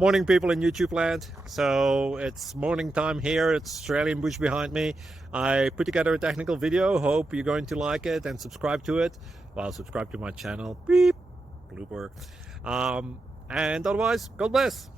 Morning, people in YouTube land. So it's morning time here. It's Australian bush behind me. I put together a technical video. Hope you're going to like it and subscribe to it. Well, subscribe to my channel. Beep. Blooper. And otherwise, God bless.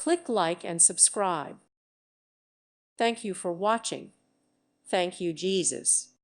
Click like and subscribe. Thank you for watching. Thank you, Jesus.